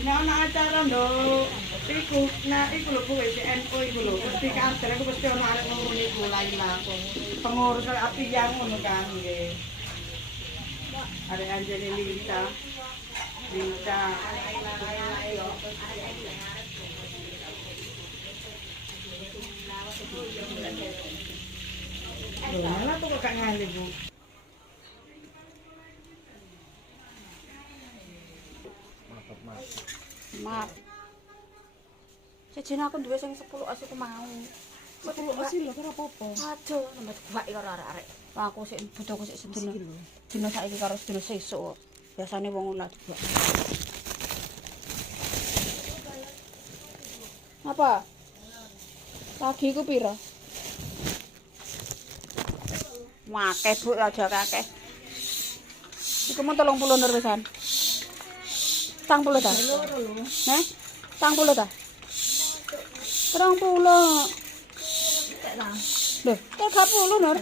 Nek ana acara nduk, iku iku lho kuwi CNO iku lho. Mesti kantor aku mesti ana arek ngono iku Laila. Pengurus api yang ngono kan nggih. Arek Anjani Lita. Lita. Loh, malah tuh kok gak ngalih, Bu. Maaf. Sejene aku duwe sing 10 as iku mau. 10 asil lho ora apa-apa. Aduh, nambah guak karo arek-arek. Wah, aku sik butuhku sik sedina. Dina saiki karo sedina sesuk. Biasane wong ulah juga. Apa? Lagi ku pira? Wakeh Bu, aja kakeh. Iku mau 30 nur pisan. 30 ta? Heh? 30 ta? 30. Loh, 30 nur.